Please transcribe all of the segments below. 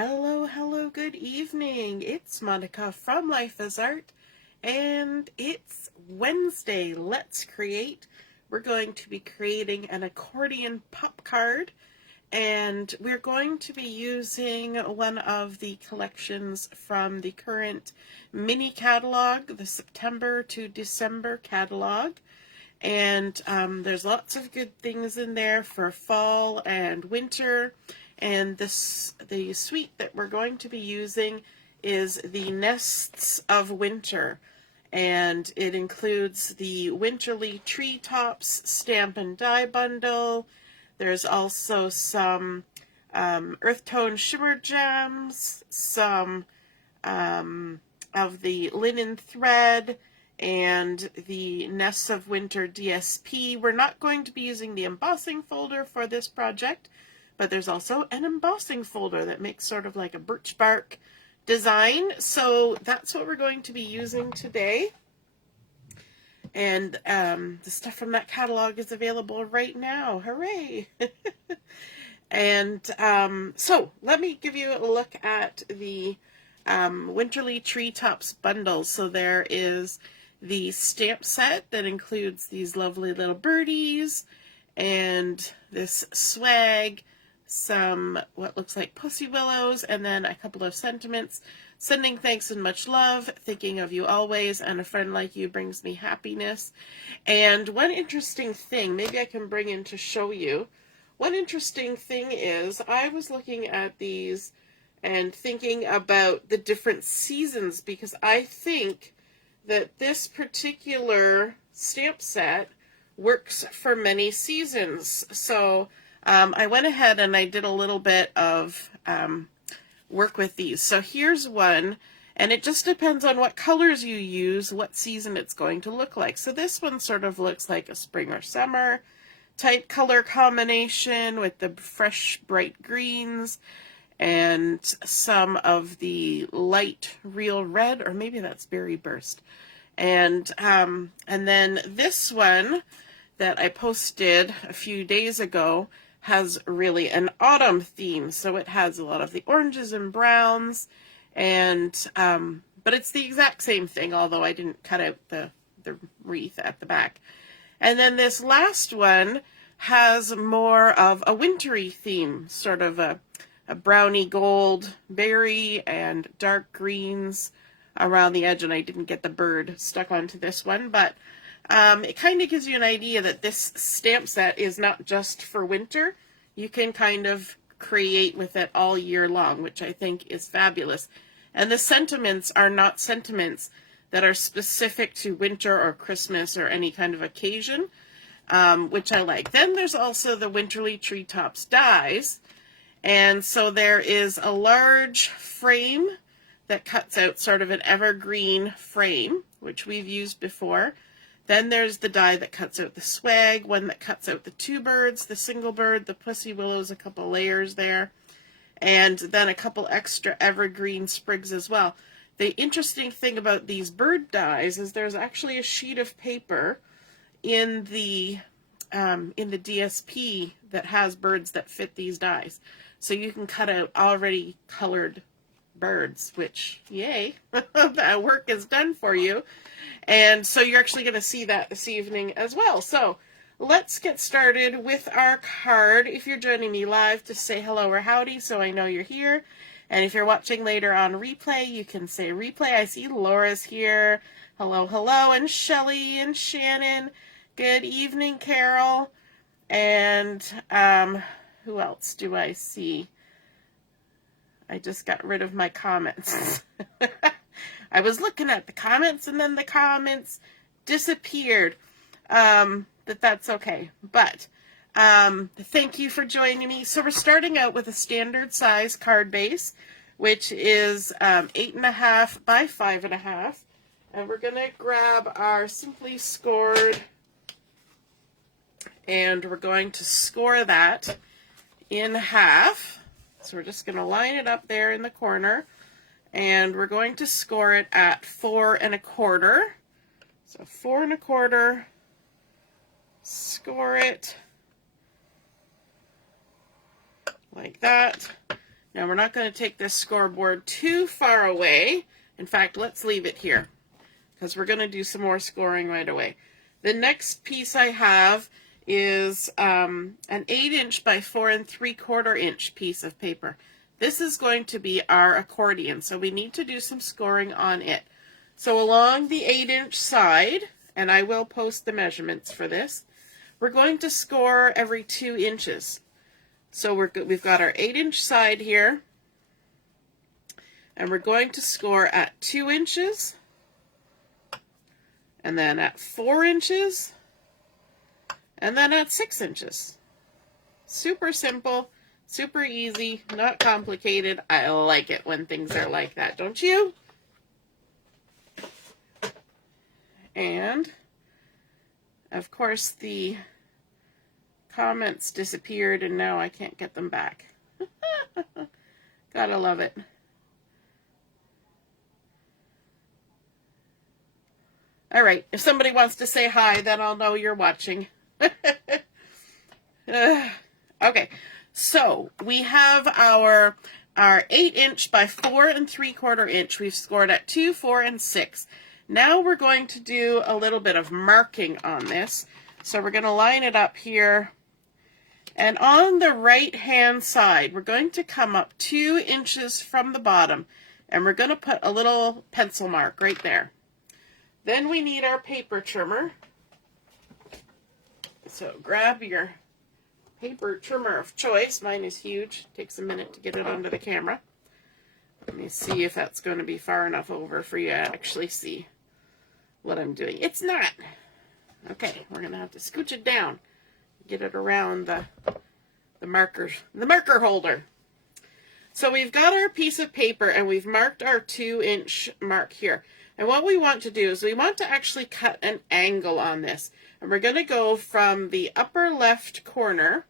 Hello, hello, good evening. It's Monica from Life as Art, and it's Wednesday. Let's create. We're going to be creating an accordion pop card, and we're going to be using one of the collections from the current mini catalog, the September to December catalog. And there's lots of good things in there for fall and winter. And the suite that we're going to be using is the Nests of Winter. And it includes the Winterly Treetops Stampin' Die bundle. There's also some Earth Tone Shimmer gems, some of the linen thread, and the Nests of Winter DSP. We're not going to be using the embossing folder for this project, but there's also an embossing folder that makes sort of like a birch bark design. So that's what we're going to be using today. And the stuff from that catalog is available right now. Hooray! And so let me give you a look at the Winterly Treetops bundles. So there is the stamp set that includes these lovely little birdies and this swag, some what looks like pussy willows, and then a couple of sentiments. Sending thanks and much love, thinking of you always, and a friend like you brings me happiness. And one interesting thing, maybe I can bring in to show you. One interesting thing is I was looking at these and thinking about the different seasons, because I think that this particular stamp set works for many seasons. So I went ahead and I did a little bit of work with these. So here's one, and it just depends on what colors you use, what season it's going to look like. So this one sort of looks like a spring or summer type color combination with the fresh bright greens and some of the light real red, or maybe that's berry burst. And then this one that I posted a few days ago has really an autumn theme. So it has a lot of the oranges and browns, and but it's the exact same thing, although I didn't cut out the wreath at the back. And then this last one has more of a wintry theme, sort of a browny gold berry and dark greens around the edge, and I didn't get the bird stuck onto this one, but it kind of gives you an idea that this stamp set is not just for winter. You can kind of create with it all year long, which I think is fabulous. And the sentiments are not sentiments that are specific to winter or Christmas or any kind of occasion, which I like. Then there's also the Winterly Treetops dies. And so there is a large frame that cuts out sort of an evergreen frame, which we've used before. Then there's the die that cuts out the swag, one that cuts out the two birds, the single bird, the pussy willows, a couple layers there, and then a couple extra evergreen sprigs as well. The interesting thing about these bird dies is there's actually a sheet of paper in the DSP that has birds that fit these dies. So you can cut out already colored birds, which, yay, that work is done for you. And so you're actually going to see that this evening as well. So let's get started with our card. If you're joining me live, just say hello or howdy so I know you're here. And if you're watching later on replay, you can say replay. I see Laura's here. Hello, hello. And Shelley and Shannon. Good evening, Carol. And who else do I see? I just got rid of my comments. I was looking at the comments and then the comments disappeared. But that's okay. But thank you for joining me. So we're starting out with a standard size card base, which is 8.5 by 5.5. And we're going to grab our Simply Scored, and we're going to score that in half. So we're just going to line it up there in the corner, and we're going to score it at 4 1/4. So 4 1/4, score it like that. Now we're not going to take this scoreboard too far away. In fact, let's leave it here because we're going to do some more scoring right away. The next piece I have is an 8" by 4 3/4 inch piece of paper. This is going to be our accordion, so we need to do some scoring on it. So along the 8" side, and I will post the measurements for this, we're going to score every 2 inches. So we've got our 8" side here, and we're going to score at 2 inches, and then at 4 inches, and then at 6 inches. Super simple, super easy, not complicated. I like it when things are like that, don't you? And, of course, the comments disappeared and now I can't get them back. Gotta love it. All right, if somebody wants to say hi, then I'll know you're watching. Okay, so we have our 8" by 4 3/4 inch. We've scored at 2, 4, and 6. Now we're going to do a little bit of marking on this. So we're going to line it up here. And on the right-hand side, we're going to come up 2 inches from the bottom. And we're going to put a little pencil mark right there. Then we need our paper trimmer. So grab your paper trimmer of choice. Mine is huge. Takes a minute to get it onto the camera. Let me see if that's going to be far enough over for you to actually see what I'm doing. It's not. Okay, we're going to have to scooch it down. Get it around the marker holder. So we've got our piece of paper and we've marked our 2 inch mark here. And what we want to do is we want to actually cut an angle on this. And we're going to go from the upper left corner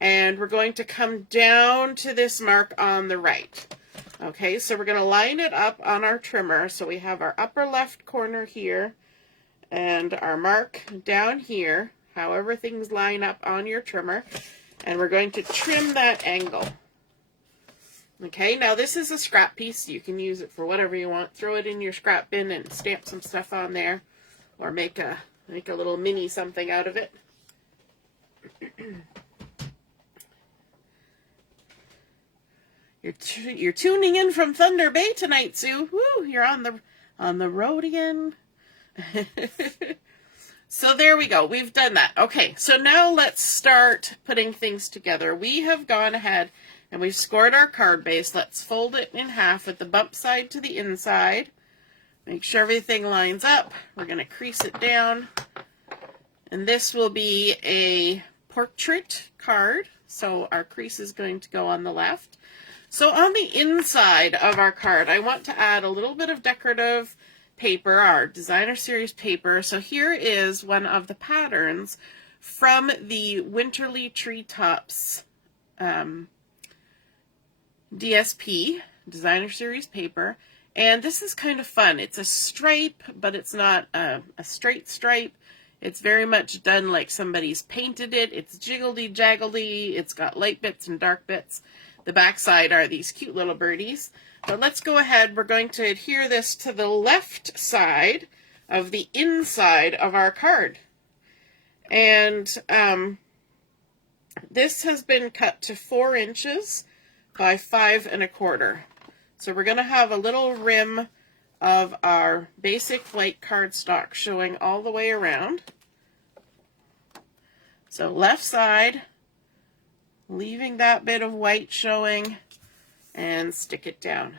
and we're going to come down to this mark on the right. Okay, so we're going to line it up on our trimmer. So we have our upper left corner here and our mark down here, however things line up on your trimmer. And we're going to trim that angle. Okay, now this is a scrap piece. You can use it for whatever you want. Throw it in your scrap bin and stamp some stuff on there. Or make a little mini something out of it. You're tuning in from Thunder Bay tonight, Sue. Woo, you're on the road again. So there we go. We've done that. Okay, so now let's start putting things together. We have gone ahead and we've scored our card base. Let's fold it in half with the bump side to the inside. Make sure everything lines up. We're going to crease it down. And this will be a portrait card. So our crease is going to go on the left. So on the inside of our card, I want to add a little bit of decorative paper, our designer series paper. So here is one of the patterns from the Winterly Treetops DSP, designer series paper. And this is kind of fun. It's a stripe, but it's not a straight stripe. It's very much done like somebody's painted it. It's jiggledy-jaggledy. It's got light bits and dark bits. The backside are these cute little birdies. But let's go ahead. We're going to adhere this to the left side of the inside of our card. And this has been cut to 4 inches by 5 1/4. So we're going to have a little rim of our basic white cardstock showing all the way around. So left side, leaving that bit of white showing, and stick it down.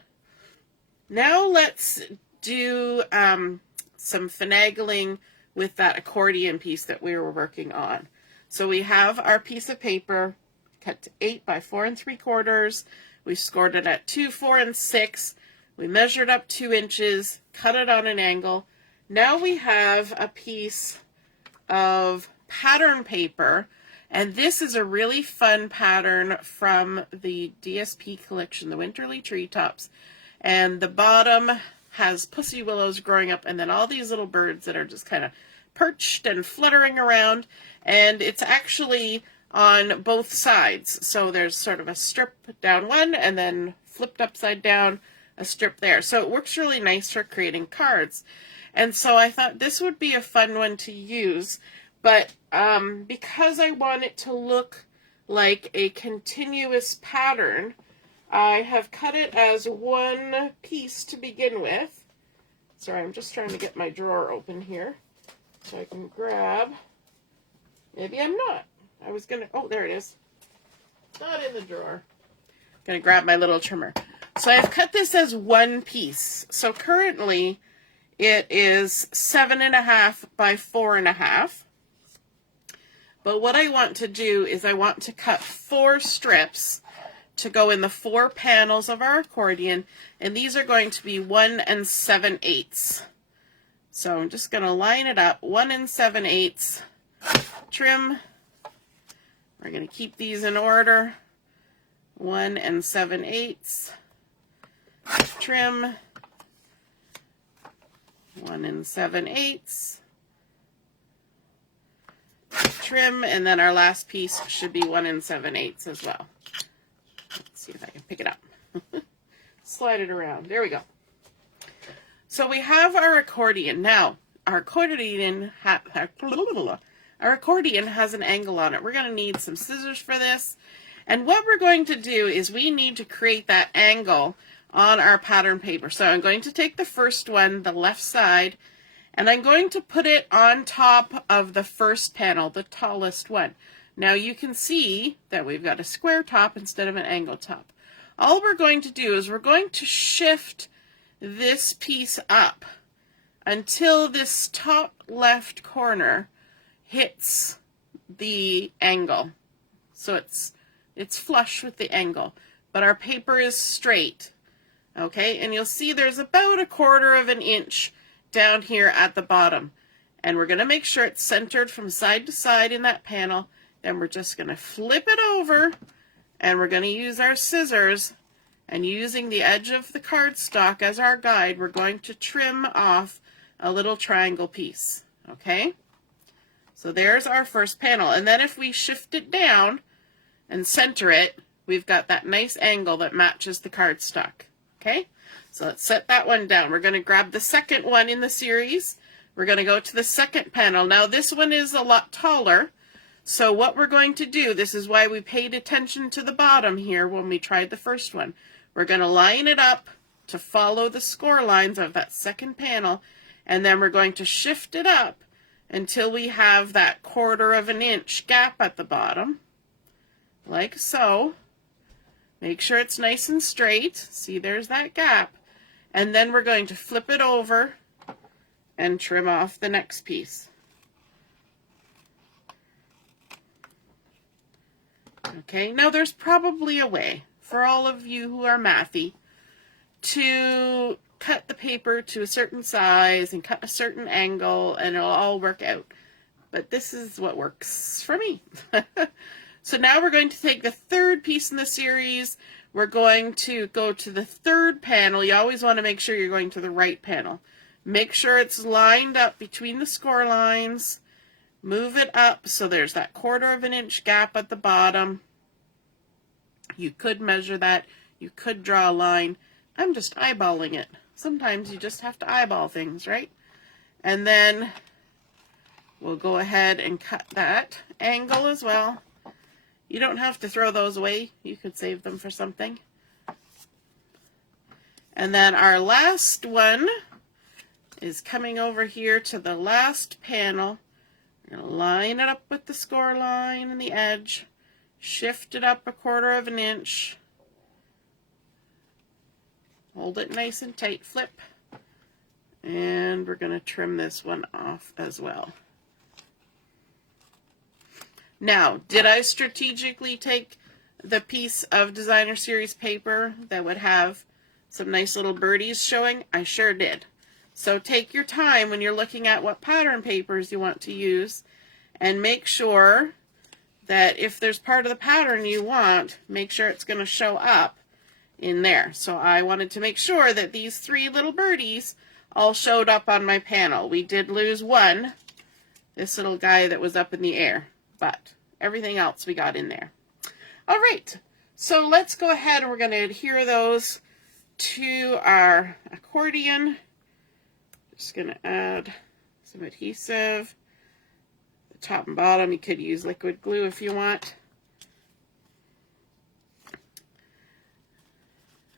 Now let's do some finagling with that accordion piece that we were working on. So we have our piece of paper cut to 8 by 4 3/4. We scored it at 2, 4, and 6. We measured up 2 inches, cut it on an angle. Now we have a piece of pattern paper, and this is a really fun pattern from the DSP collection, the Winterly Treetops. And the bottom has pussy willows growing up, and then all these little birds that are just kind of perched and fluttering around. And it's actually on both sides. So there's sort of a strip down one and then flipped upside down, a strip there. So it works really nice for creating cards. And so I thought this would be a fun one to use, but because I want it to look like a continuous pattern, I have cut it as one piece to begin with. Sorry, I'm just trying to get my drawer open here so I can grab. Maybe I'm not. I was gonna, oh, there it is. It's not in the drawer. I'm gonna grab my little trimmer. So I've cut this as one piece. So currently it is 7.5 by 4.5. But what I want to do is I want to cut 4 strips to go in the 4 panels of our accordion, and these are going to be 1 7/8. So I'm just going to line it up, 1 7/8, trim. We're going to keep these in order, 1 7/8, trim, 1 7/8, trim, and then our last piece should be 1 7/8 as well. Let's see if I can pick it up. Slide it around. There we go. So we have our accordion. Now, our accordion has an angle on it. We're going to need some scissors for this. And what we're going to do is we need to create that angle on our pattern paper. So I'm going to take the first one, the left side, and I'm going to put it on top of the first panel, the tallest one. Now you can see that we've got a square top instead of an angle top. All we're going to do is we're going to shift this piece up until this top left corner hits the angle. So it's flush with the angle, but our paper is straight. Okay, and you'll see there's about 1/4 inch down here at the bottom. And we're going to make sure it's centered from side to side in that panel. Then we're just going to flip it over, and we're going to use our scissors, and using the edge of the cardstock as our guide, we're going to trim off a little triangle piece. Okay, so there's our first panel. And then if we shift it down and center it, we've got that nice angle that matches the cardstock. Okay, so let's set that one down. We're going to grab the second one in the series. We're going to go to the second panel. Now this one is a lot taller. So what we're going to do, this is why we paid attention to the bottom here when we tried the first one. We're going to line it up to follow the score lines of that second panel, and then we're going to shift it up until we have that 1/4 inch gap at the bottom, like so. Make sure it's nice and straight. See, there's that gap. And then we're going to flip it over and trim off the next piece. Okay, now there's probably a way for all of you who are mathy to cut the paper to a certain size and cut a certain angle, and it'll all work out. But this is what works for me. So now we're going to take the third piece in the series. We're going to go to the third panel. You always want to make sure you're going to the right panel. Make sure it's lined up between the score lines. Move it up so there's that 1/4 inch gap at the bottom. You could measure that. You could draw a line. I'm just eyeballing it. Sometimes you just have to eyeball things, right? And then we'll go ahead and cut that angle as well. You don't have to throw those away. You could save them for something. And then our last one is coming over here to the last panel. We're going to line it up with the score line and the edge. Shift it up 1/4 inch. Hold it nice and tight, flip. And we're going to trim this one off as well. Now, did I strategically take the piece of designer series paper that would have some nice little birdies showing? I sure did. So take your time when you're looking at what pattern papers you want to use, and make sure that if there's part of the pattern you want, make sure it's going to show up in there. So I wanted to make sure that these 3 little birdies all showed up on my panel. We did lose one, this little guy that was up in the air, but everything else we got in there. All right, so let's go ahead and we're going to adhere those to our accordion. Just going to add some adhesive. The top and bottom, you could use liquid glue if you want.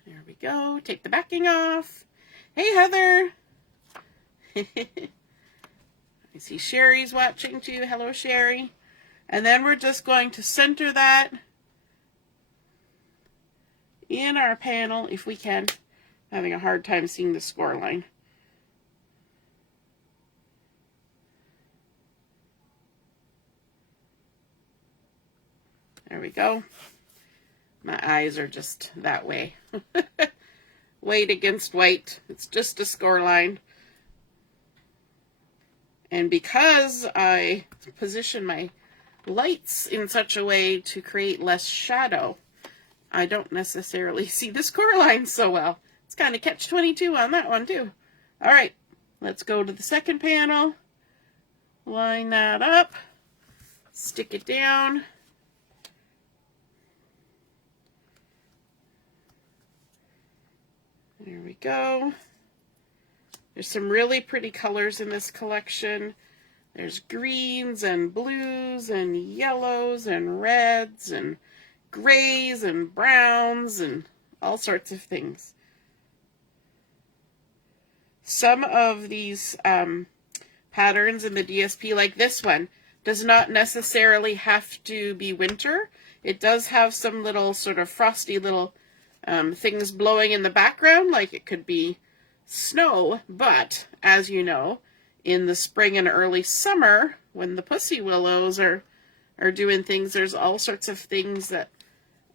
There we go. Take the backing off. Hey, Heather. I see Sherry's watching too. Hello, Sherry. And then we're just going to center that in our panel if we can. I'm having a hard time seeing the score line. There we go. My eyes are just that way. White against white. It's just a score line. And because I position my lights in such a way to create less shadow, I don't necessarily see the score line so well. It's kind of catch-22 on that one too. All right, let's go to the second panel. Line that up. Stick it down. There we go. There's some really pretty colors in this collection. There's greens and blues and yellows and reds and grays and browns and all sorts of things. Some of these patterns in the DSP, like this one, does not necessarily have to be winter. It does have some little sort of frosty little things blowing in the background, like it could be snow, but as you know, in the spring and early summer, when the pussy willows are doing things, there's all sorts of things that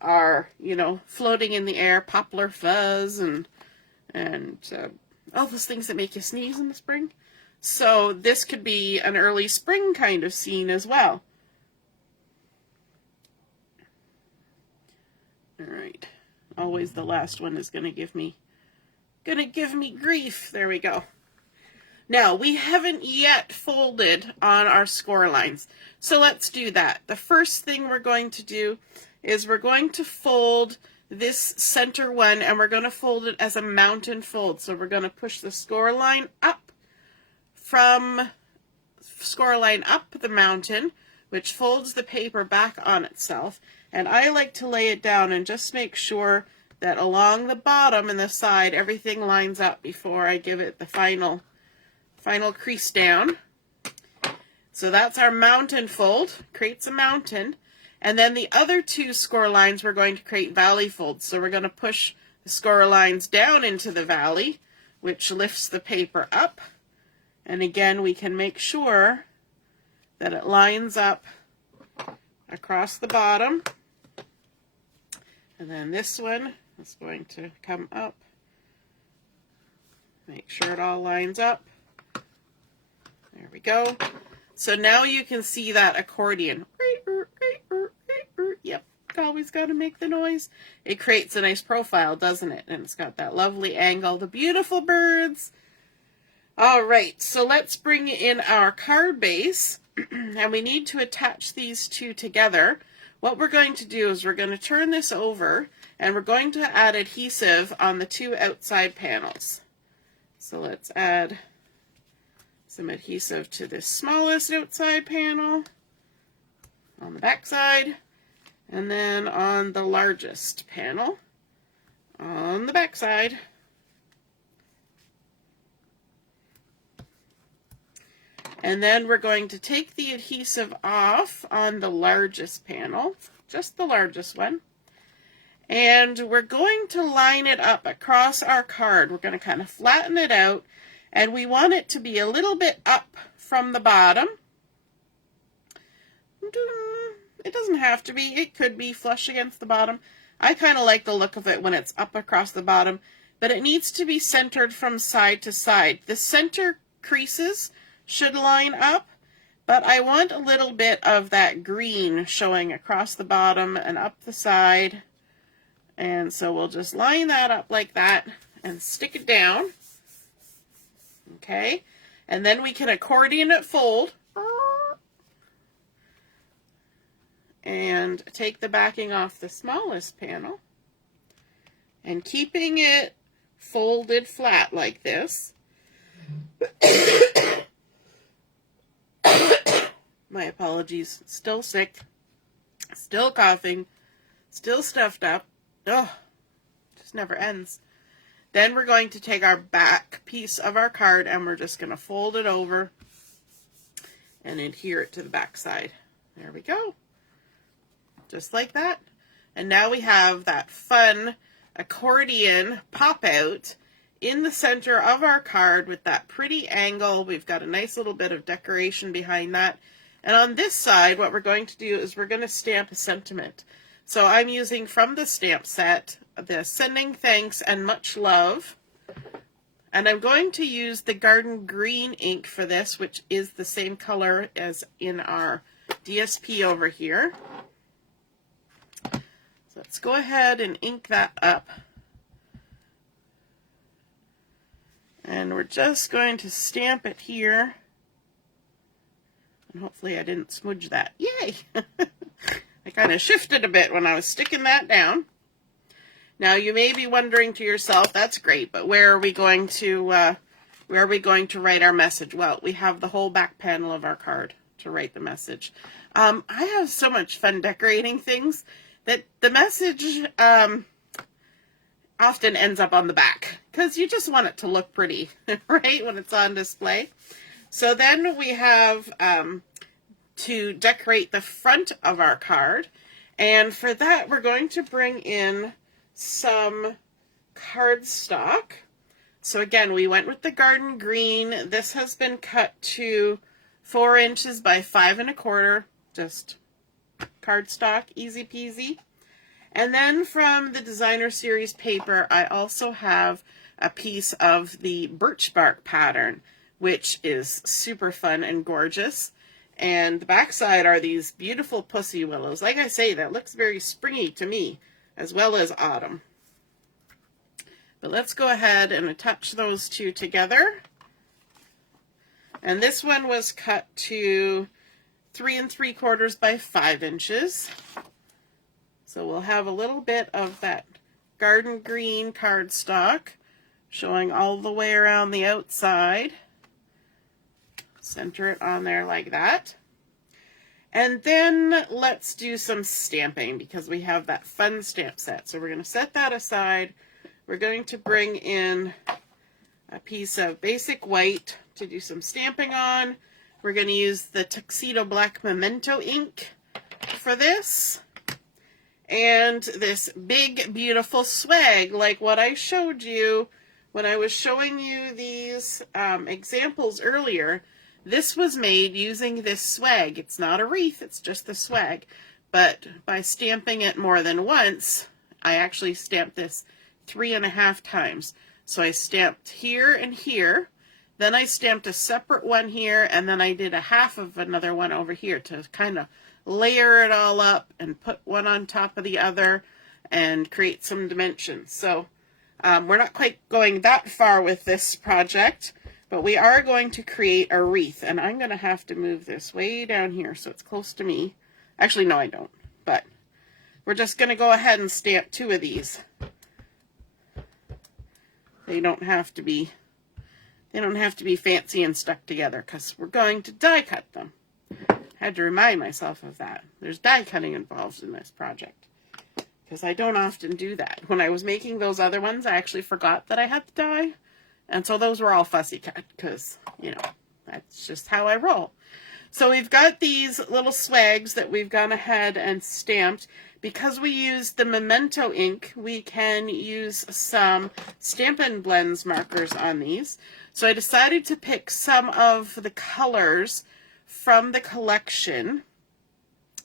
are, you know, floating in the air, poplar fuzz and all those things that make you sneeze in the spring. So this could be an early spring kind of scene as well. All right. Always the last one is going to give me grief. There we go. Now, we haven't yet folded on our score lines, so let's do that. The first thing we're going to do is we're going to fold this center one, and we're going to fold it as a mountain fold. So we're going to push the score line up from score line up the mountain, which folds the paper back on itself. And I like to lay it down and just make sure that along the bottom and the side, everything lines up before I give it the final crease down. So that's our mountain fold, creates a mountain. And then the other two score lines, we're going to create valley folds. So we're going to push the score lines down into the valley, which lifts the paper up. And again, we can make sure that it lines up across the bottom. And then this one is going to come up. Make sure it all lines up. There we go. So now you can see that accordion. Yep, always got to make the noise. It creates a nice profile, doesn't it? And it's got that lovely angle. The beautiful birds. All right, so let's bring in our card base. And we need to attach these two together. What we're going to do is we're going to turn this over, and we're going to add adhesive on the two outside panels. So let's add some adhesive to this smallest outside panel on the back side, and then on the largest panel on the back side. And then we're going to take the adhesive off on the largest panel, just the largest one. And we're going to line it up across our card. We're going to kind of flatten it out. And we want it to be a little bit up from the bottom. It doesn't have to be. It could be flush against the bottom. I kind of like the look of it when it's up across the bottom. But it needs to be centered from side to side. The center creases should line up, but I want a little bit of that green showing across the bottom and up the side. And so we'll just line that up like that and stick it down. Okay, and then we can accordion it fold. and take the backing off the smallest panel, and keeping it folded flat like this. My apologies. Still sick, still coughing, still stuffed up. Oh, just never ends. Then we're going to take our back piece of our card and we're just going to fold it over and adhere it to the back side. There we go. Just like that. And now we have that fun accordion pop out in the center of our card with that pretty angle. We've got a nice little bit of decoration behind that. And on this side, what we're going to do is we're going to stamp a sentiment. So I'm using from the stamp set, the Sending Thanks and Much Love. And I'm going to use the Garden Green ink for this, which is the same color as in our DSP over here. So let's go ahead and ink that up. And we're just going to stamp it here. And hopefully I didn't smudge that. Yay! I kind of shifted a bit when I was sticking that down. Now you may be wondering to yourself, that's great, but where are we going to write our message? Well, we have the whole back panel of our card to write the message. I have so much fun decorating things that the message often ends up on the back because you just want it to look pretty, right, when it's on display. So then we have to decorate the front of our card, and for that we're going to bring in some cardstock. So again, we went with the Garden Green. This has been cut to 4 inches by 5 1/4, just cardstock, easy peasy. And then from the Designer Series paper, I also have a piece of the birch bark pattern, which is super fun and gorgeous. And the backside are these beautiful pussy willows. Like I say, that looks very springy to me, as well as autumn. But let's go ahead and attach those two together. And this one was cut to 3 3/4 by 5 inches. So we'll have a little bit of that Garden Green cardstock showing all the way around the outside. Center it on there like that. And then let's do some stamping because we have that fun stamp set. So we're going to set that aside. We're going to bring in a piece of basic white to do some stamping on. We're going to use the Tuxedo Black Memento ink for this. And this big, beautiful swag, like what I showed you when I was showing you these examples earlier. This was made using this swag. It's not a wreath, it's just the swag. But by stamping it more than once, I actually stamped this 3 1/2 times. So I stamped here and here, then I stamped a separate one here, and then I did a half of another one over here to kind of layer it all up and put one on top of the other and create some dimensions. So we're not quite going that far with this project, but we are going to create a wreath, and I'm going to have to move this way down here so it's close to me. Actually, no, I don't, but we're just going to go ahead and stamp 2 of these. They don't have to be fancy and stuck together because we're going to die cut them. Had to remind myself of that. There's die cutting involved in this project because I don't often do that. When I was making those other ones, I actually forgot that I had to die. And so those were all fussy cut because, you know, that's just how I roll. So we've got these little swags that we've gone ahead and stamped. Because we used the Memento ink, we can use some Stampin' Blends markers on these. So I decided to pick some of the colors from the collection.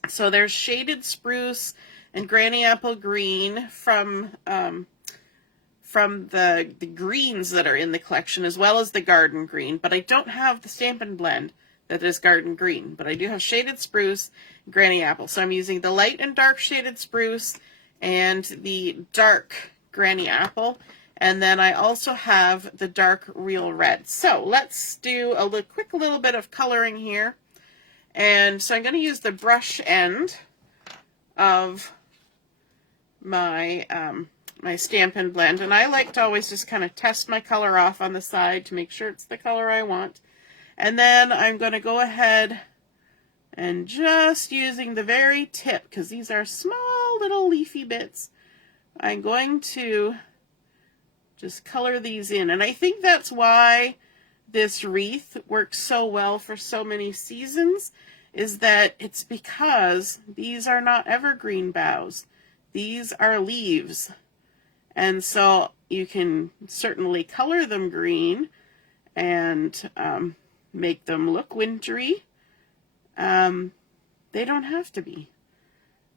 So there's Shaded Spruce and Granny Apple Green from the greens that are in the collection, as well as the Garden Green, but I don't have the Stampin' Blend that is Garden Green, but I do have Shaded Spruce and Granny Apple. So I'm using the light and dark Shaded Spruce and the dark Granny Apple, and then I also have the dark Real Red. So let's do a quick little bit of coloring here. And so I'm going to use the brush end of my my Stampin' Blend, and I like to always just kind of test my color off on the side to make sure it's the color I want. And then I'm going to go ahead and just using the very tip, because these are small little leafy bits, I'm going to just color these in. And I think that's why this wreath works so well for so many seasons, is that it's because these are not evergreen boughs. These are leaves. And so you can certainly color them green and make them look wintry. They don't have to be.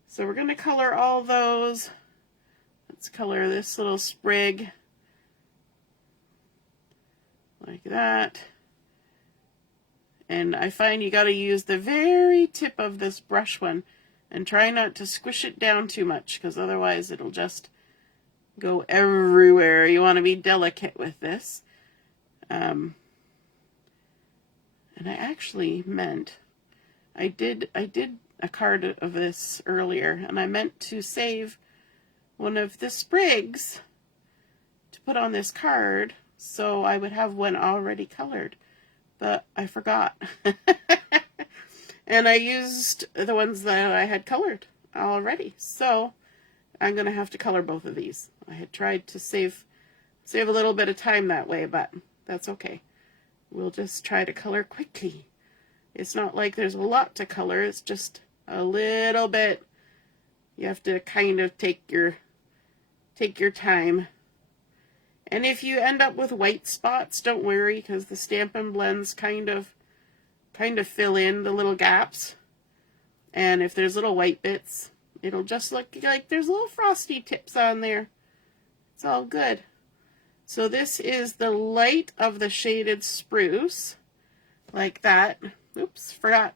So we're going to color all those. Let's color this little sprig like that. And I find you got to use the very tip of this brush one and try not to squish it down too much, because otherwise it'll just go everywhere. You want to be delicate with this. And I actually meant, I did a card of this earlier, and I meant to save one of the sprigs to put on this card so I would have one already colored, but I forgot. And I used the ones that I had colored already, so I'm going to have to color both of these. I had tried to save a little bit of time that way, but that's okay. We'll just try to color quickly. It's not like there's a lot to color, it's just a little bit. You have to kind of take your time. And if you end up with white spots, don't worry, because the Stampin' Blends kind of fill in the little gaps. And if there's little white bits, it'll just look like there's little frosty tips on there. It's all good. So this is the light of the shaded spruce, like that. Oops, forgot.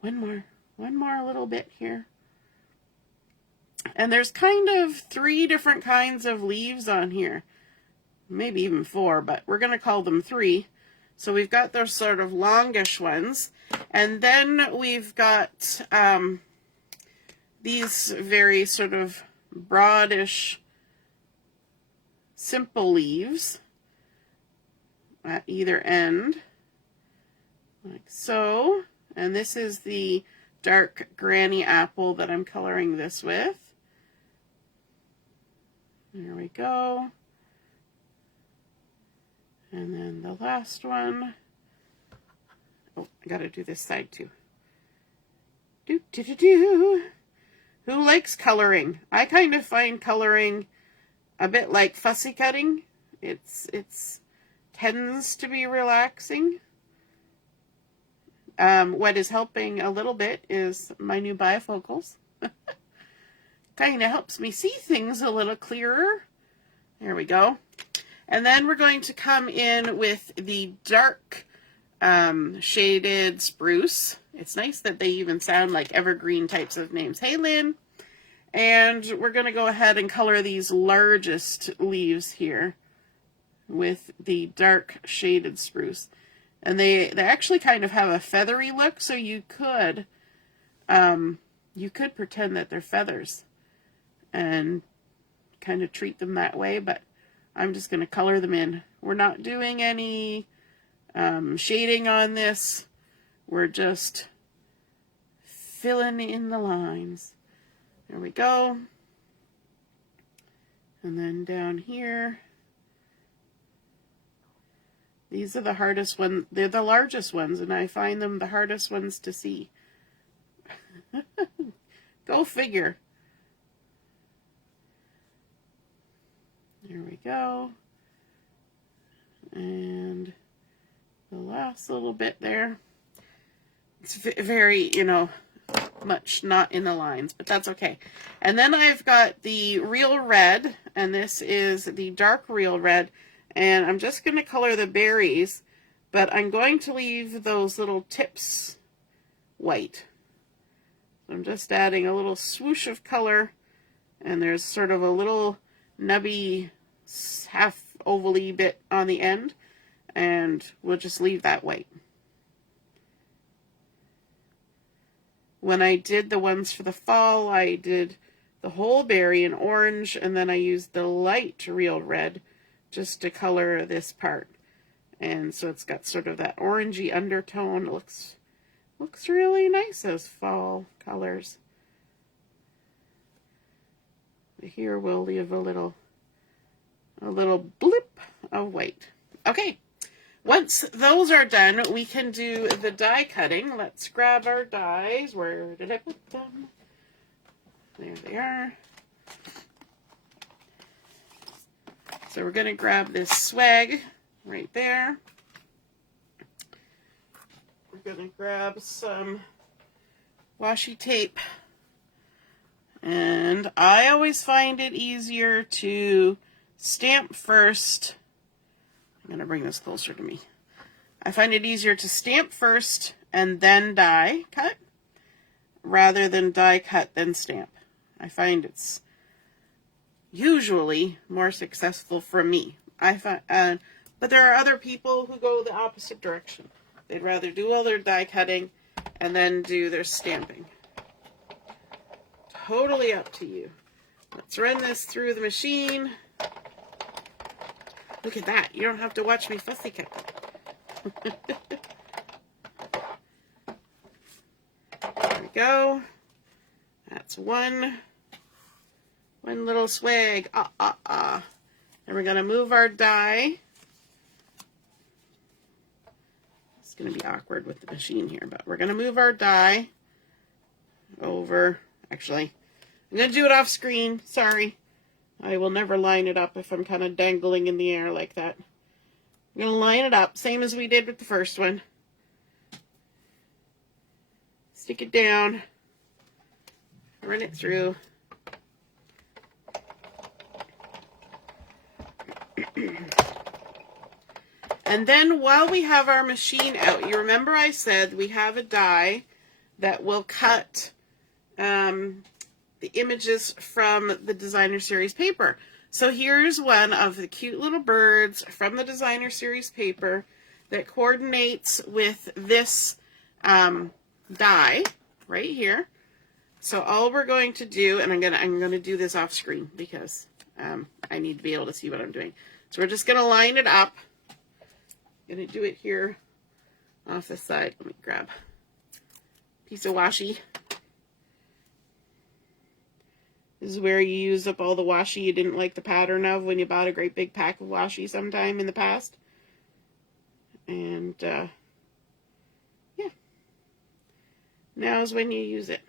One more little bit here. And there's kind of 3 different kinds of leaves on here. Maybe even 4, but we're going to call them 3. So we've got those sort of longish ones. And then we've got these very sort of broadish, simple leaves at either end, like so. And this is the dark granny apple that I'm coloring this with. There we go. And then the last one. Oh, I gotta do this side too. Do do do do. Who likes coloring? I kind of find coloring a bit like fussy cutting. It's tends to be relaxing. What is helping a little bit is my new bifocals. Kind of helps me see things a little clearer. There we go. And then we're going to come in with the dark shaded spruce. It's nice that they even sound like evergreen types of names. Hey, Lynn. And we're going to go ahead and color these largest leaves here with the dark shaded spruce. And they actually kind of have a feathery look, so you could pretend that they're feathers and kind of treat them that way, but I'm just going to color them in. We're not doing any shading on this. We're just filling in the lines. There we go. And then down here, these are the hardest ones. They're the largest ones, and I find them the hardest ones to see. Go figure. There we go. And the last little bit there. It's very, much not in the lines, but that's okay. And then I've got the real red, and this is the dark real red, and I'm just going to color the berries, but I'm going to leave those little tips white. So I'm just adding a little swoosh of color, and there's sort of a little nubby half ovally bit on the end, and we'll just leave that white. when I did the ones for the fall, I did the whole berry in orange, and then I used the light real red just to color this part. And so it's got sort of that orangey undertone. It looks really nice, those fall colors. Here we'll leave a little blip of white. Okay, once those are done, we can do the die cutting. Let's grab our dies. Where did I put them? There they are. So we're going to grab this swag right there. We're going to grab some washi tape. And I always find it easier to stamp first. I'm going to bring this closer to me. I find it easier to stamp first and then die cut rather than die cut then stamp. I find it's usually more successful for me. But there are other people who go the opposite direction. They'd rather do all their die cutting and then do their stamping. Totally up to you. Let's run this through the machine. Look at that. You don't have to watch me fussy cut. There we go. That's one little swag. And we're going to move our die. It's going to be awkward with the machine here, but we're going to move our die over. Actually, I'm going to do it off screen. Sorry. I will never line it up if I'm kind of dangling in the air like that. I'm going to line it up, same as we did with the first one. Stick it down. Run it through. And then while we have our machine out, you remember I said we have a die that will cut the images from the Designer Series paper. So here's one of the cute little birds from the Designer Series paper that coordinates with this die right here. So all we're going to do, and I'm gonna do this off screen because I need to be able to see what I'm doing. So we're just gonna line it up. I'm gonna do it here off the side. Let me grab a piece of washi. This is where you use up all the washi you didn't like the pattern of when you bought a great big pack of washi sometime in the past. And yeah, now's when you use it.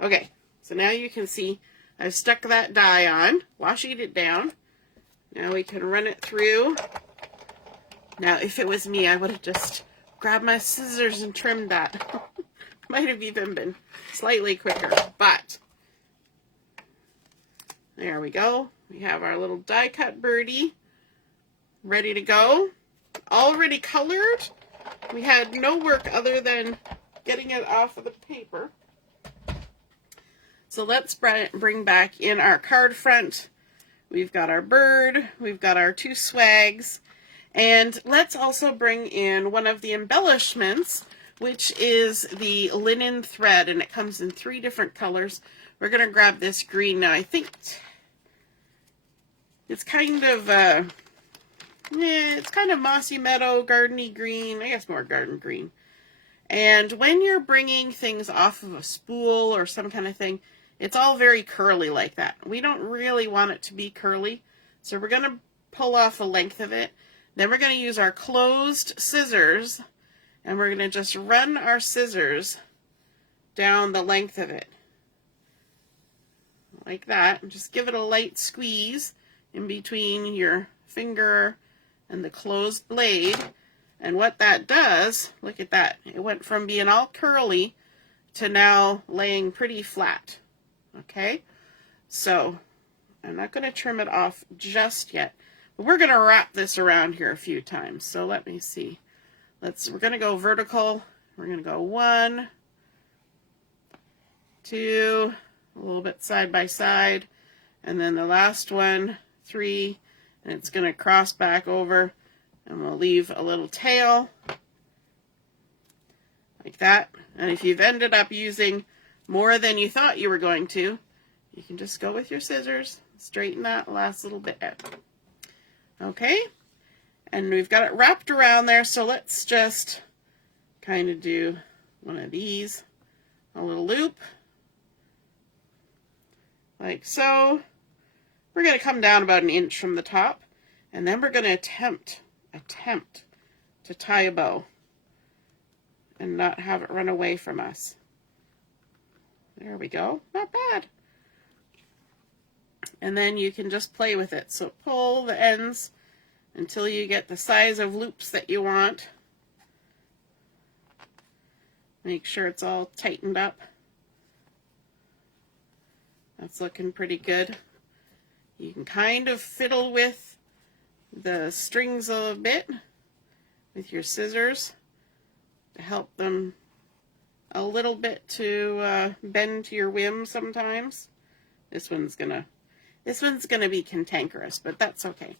Okay, so now you can see I've stuck that die on, washied it down. Now we can run it through. Now, if it was me, I would have just grabbed my scissors and trimmed that. Might have even been slightly quicker, but there we go. We have our little die cut birdie ready to go. Already colored. We had no work other than getting it off of the paper. So let's bring back in our card front. We've got our bird. We've got our two swags. And let's also bring in one of the embellishments, which is the linen thread. And it comes in 3 different colors. We're going to grab this green. Now, I think it's kind of, it's kind of mossy meadow, gardeny green. I guess more garden green. And when you're bringing things off of a spool or some kind of thing, it's all very curly like that. We don't really want it to be curly. So we're going to pull off a length of it. Then we're going to use our closed scissors. And we're going to just run our scissors down the length of it. Like that. And just give it a light squeeze in between your finger and the closed blade. And what that does, look at that. It went from being all curly to now laying pretty flat. Okay, so I'm not going to trim it off just yet, but we're going to wrap this around here a few times. So let me see. We're going to go vertical. We're going to go 1, 2, a little bit side by side, and then the last one, 3, and it's going to cross back over, and we'll leave a little tail. like that. And if you've ended up using more than you thought you were going to, you can just go with your scissors, straighten that last little bit out. Okay, and we've got it wrapped around there, so let's just kind of do one of these, a little loop, like so. We're going to come down about an inch from the top, and then we're going to attempt to tie a bow and not have it run away from us. There we go. Not bad. And then you can just play with it. So pull the ends until you get the size of loops that you want. Make sure it's all tightened up. That's looking pretty good. You can kind of fiddle with the strings a bit with your scissors to help them a little bit to bend to your whim sometimes. This one's gonna be cantankerous, but that's okay.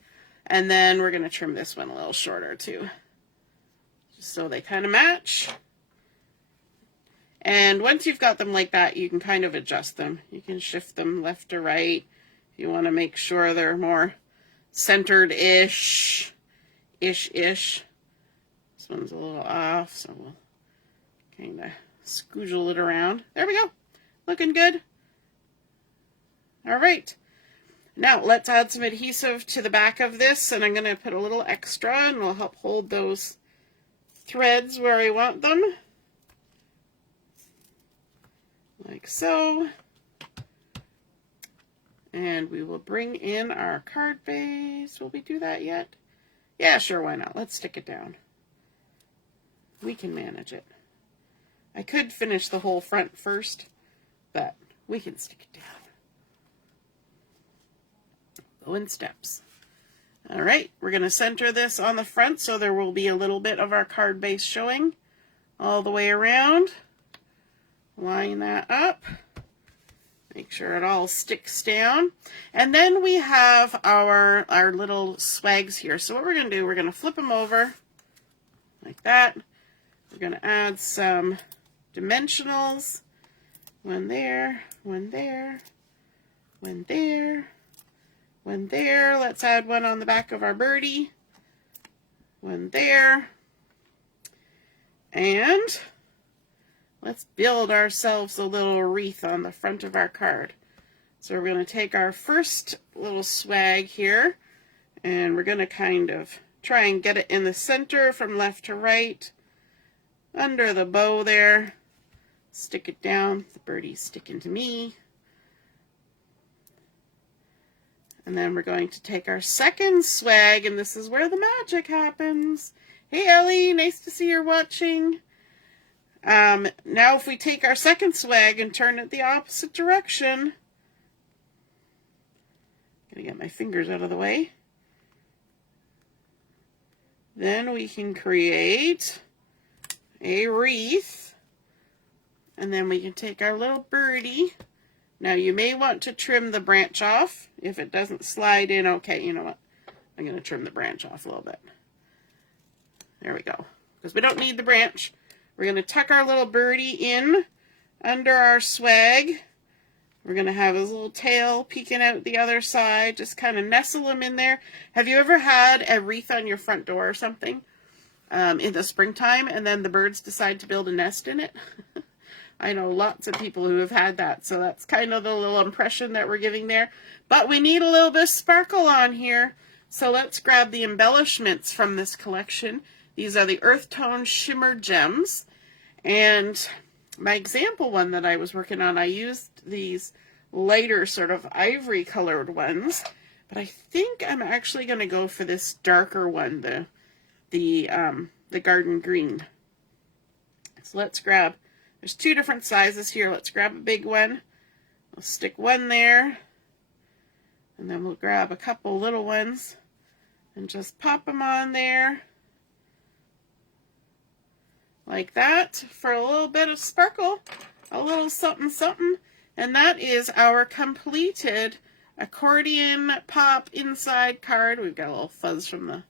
And then we're gonna trim this one a little shorter too, just so they kind of match. And once you've got them like that, you can kind of adjust them. You can shift them left to right if you want to make sure they're more centered-ish. This one's a little off, so we'll kind of scoozle it around. There we go. Looking good. All right. Now let's add some adhesive to the back of this, and I'm going to put a little extra, and we'll help hold those threads where I want them. Like so. And we will bring in our card base. Will we do that yet? Yeah, sure, why not? Let's stick it down. We can manage it. I could finish the whole front first, but we can stick it down. Go in steps. All right, we're going to center this on the front so there will be a little bit of our card base showing all the way around. Line that up. Make sure it all sticks down. And then we have our little swags here. So what we're going to do, we're going to flip them over like that. We're going to add some dimensionals. One there, one there, one there, one there. Let's add one on the back of our birdie. One there. And let's build ourselves a little wreath on the front of our card. So we're going to take our first little swag here, and we're going to kind of try and get it in the center from left to right, under the bow there. Stick it down. The birdie's sticking to me. And then we're going to take our second swag, and this is where the magic happens. Hey Ellie, nice to see you're watching. Now if we take our second swag and turn it the opposite direction, gonna get my fingers out of the way, then we can create a wreath, and then we can take our little birdie. Now you may want to trim the branch off if it doesn't slide in. Okay, you know what? I'm gonna trim the branch off a little bit. There we go, because we don't need the branch. We're going to tuck our little birdie in under our swag. We're going to have his little tail peeking out the other side. Just kind of nestle him in there. Have you ever had a wreath on your front door or something in the springtime, and then the birds decide to build a nest in it? I know lots of people who have had that, so that's kind of the little impression that we're giving there. But we need a little bit of sparkle on here, so let's grab the embellishments from this collection. These are the Earth Tone Shimmer Gems. And my example one that I was working on, I used these lighter sort of ivory colored ones, but I think I'm actually going to go for this darker one, the garden green. So let's grab, there's two different sizes here. Let's grab a big one. We'll stick one there, and then we'll grab a couple little ones and just pop them on there. Like that, for a little bit of sparkle, a little something something, and that is our completed accordion pop inside card. We've got a little fuzz from the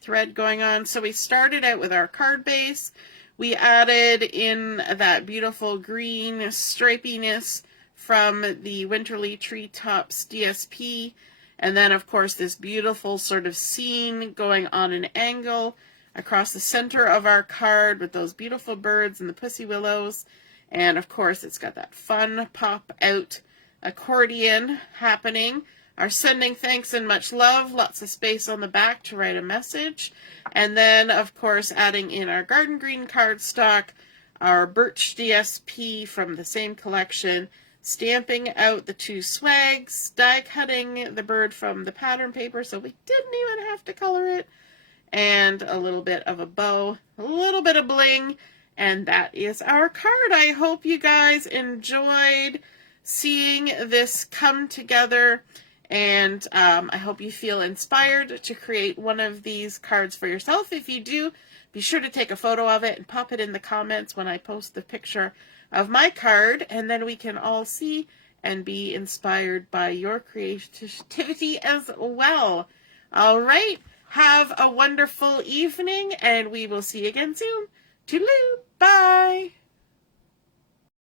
thread going on. So we started out with our card base, We added in that beautiful green stripiness from the Winterly Treetops DSP. And then, of course, this beautiful sort of scene going on an angle across the center of our card with those beautiful birds and the pussy willows. And, of course, it's got that fun pop-out accordion happening. Our sending thanks and much love, lots of space on the back to write a message. And then, of course, adding in our garden green cardstock, our birch DSP from the same collection, stamping out the two swags, die cutting the bird from the pattern paper so we didn't even have to color it, and a little bit of a bow, a little bit of bling, and that is our card. I hope you guys enjoyed seeing this come together, and I hope you feel inspired to create one of these cards for yourself. If you do, be sure to take a photo of it and pop it in the comments when I post the picture of my card, and then we can all see and be inspired by your creativity as well. All right, have a wonderful evening, and we will see you again soon. Toodaloo, bye!